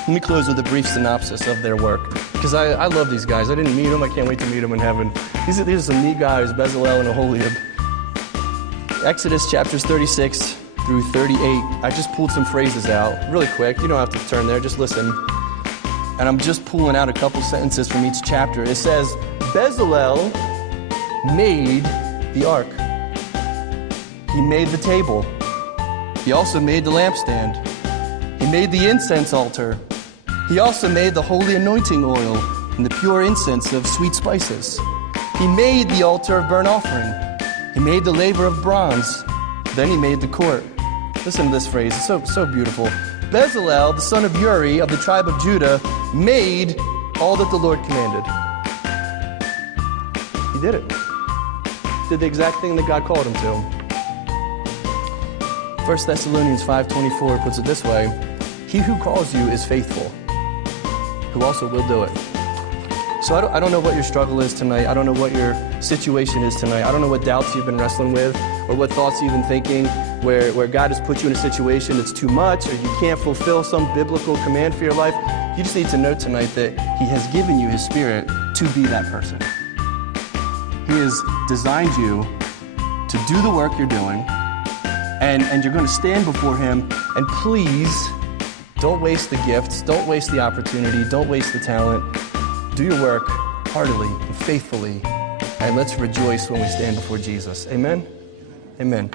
Let me close with a brief synopsis of their work, because I love these guys. I didn't meet them. I can't wait to meet them in heaven. These are some neat guys, Bezalel and Aholiab. Exodus chapters 36 through 38. I just pulled some phrases out really quick. You don't have to turn there. Just listen. And I'm just pulling out a couple sentences from each chapter. It says, Bezalel made the ark. He made the table. He also made the lampstand. He made the incense altar. He also made the holy anointing oil and the pure incense of sweet spices. He made the altar of burnt offering. He made the laver of bronze. Then he made the court. Listen to this phrase. It's so beautiful. Bezalel, the son of Uri of the tribe of Judah, made all that the Lord commanded. He did it. Did the exact thing that God called him to. 1 Thessalonians 5:24 puts it this way: He who calls you is faithful, who also will do it. So I don't know what your struggle is tonight. I don't know what your situation is tonight. I don't know what doubts you've been wrestling with or what thoughts you've been thinking where God has put you in a situation that's too much or you can't fulfill some biblical command for your life. You just need to know tonight that He has given you His Spirit to be that person. He has designed you to do the work you're doing, and you're going to stand before Him, and please don't waste the gifts, don't waste the opportunity, don't waste the talent. Do your work heartily and faithfully, and let's rejoice when we stand before Jesus. Amen? Amen.